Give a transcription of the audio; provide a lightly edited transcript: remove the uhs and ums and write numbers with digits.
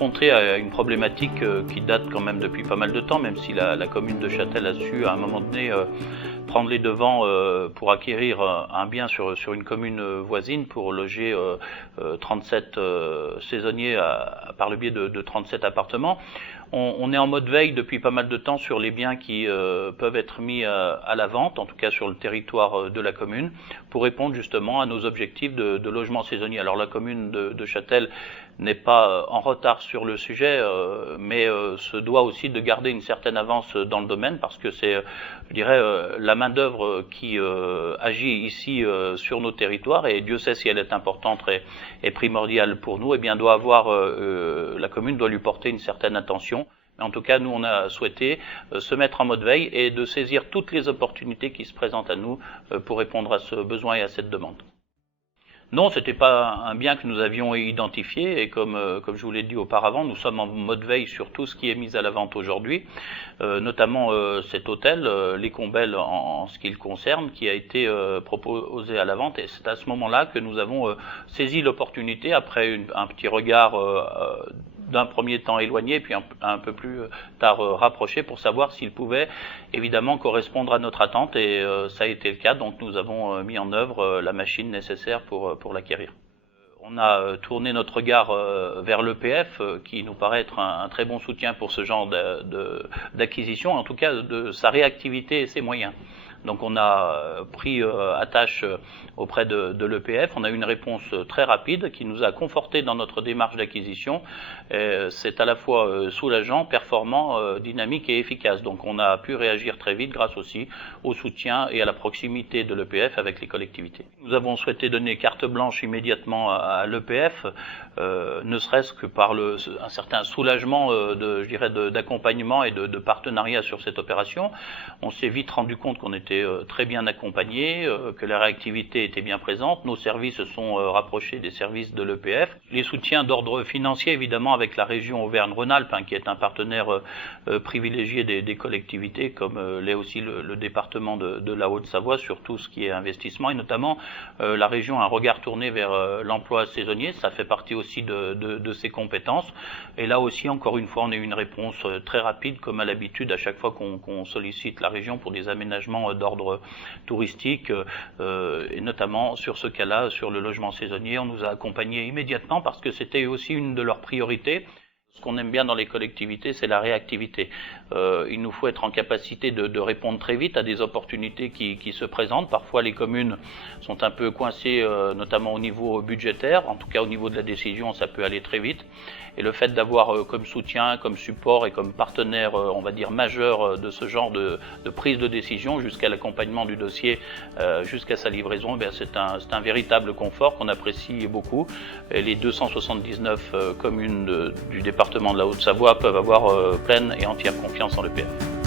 confrontés à une problématique qui date quand même depuis pas mal de temps, même si la commune de Châtel a su à un moment donné prendre les devants pour acquérir un bien sur une commune voisine pour loger 37 saisonniers par le biais de 37 appartements. On est en mode veille depuis pas mal de temps sur les biens qui peuvent être mis à la vente, en tout cas sur le territoire de la commune, pour répondre justement à nos objectifs de logement saisonnier. Alors la commune de Châtel n'est pas en retard sur le sujet, mais se doit aussi de garder une certaine avance dans le domaine, parce que c'est, je dirais, la main-d'œuvre qui agit ici sur nos territoires, et Dieu sait si elle est importante et primordiale pour nous, et bien doit avoir, la commune doit lui porter une certaine attention. Mais en tout cas, nous, on a souhaité se mettre en mode veille et de saisir toutes les opportunités qui se présentent à nous pour répondre à ce besoin et à cette demande. Non, c'était pas un bien que nous avions identifié, et comme je vous l'ai dit auparavant, nous sommes en mode veille sur tout ce qui est mis à la vente aujourd'hui, notamment cet hôtel, Les Combelles en ce qui le concerne, qui a été proposé à la vente, et c'est à ce moment-là que nous avons saisi l'opportunité, après un petit regard d'un premier temps éloigné, puis un peu plus tard rapproché, pour savoir s'il pouvait évidemment correspondre à notre attente, et ça a été le cas, donc nous avons mis en œuvre la machine nécessaire pour l'acquérir. On a tourné notre regard vers l'EPF, qui nous paraît être un très bon soutien pour ce genre d'acquisition, en tout cas de sa réactivité et ses moyens. Donc on a pris attache auprès de l'EPF, on a eu une réponse très rapide qui nous a conforté dans notre démarche d'acquisition. C'est à la fois soulageant, performant, dynamique et efficace. Donc on a pu réagir très vite grâce aussi au soutien et à la proximité de l'EPF avec les collectivités. Nous avons souhaité donner carte blanche immédiatement à l'EPF, ne serait-ce que par un certain soulagement d'accompagnement et de partenariat sur cette opération. On s'est vite rendu compte qu'on était très bien accompagnés, que la réactivité était bien présente. Nos services se sont rapprochés des services de l'EPF. Les soutiens d'ordre financier, évidemment, avec la région Auvergne-Rhône-Alpes, qui est un partenaire privilégié des collectivités, comme l'est aussi le département de la Haute-Savoie, sur tout ce qui est investissement, et notamment la région a un regard tourné vers l'emploi saisonnier. Ça fait partie aussi de ses compétences. Et là aussi, encore une fois, on a eu une réponse très rapide, comme à l'habitude, à chaque fois qu'on sollicite la région pour des aménagements d'ordre touristique, et notamment sur ce cas-là, sur le logement saisonnier, on nous a accompagnés immédiatement parce que c'était aussi une de leurs priorités. Ce qu'on aime bien dans les collectivités, c'est la réactivité. Il nous faut être en capacité de répondre très vite à des opportunités qui se présentent. Parfois, les communes sont un peu coincées, notamment au niveau budgétaire. En tout cas, au niveau de la décision, ça peut aller très vite. Et le fait d'avoir comme soutien, comme support et comme partenaire, on va dire, majeur de ce genre de prise de décision jusqu'à l'accompagnement du dossier, jusqu'à sa livraison, c'est un véritable confort qu'on apprécie beaucoup. Et les 279 communes du département de la Haute-Savoie peuvent avoir pleine et entière confiance en l'EPF.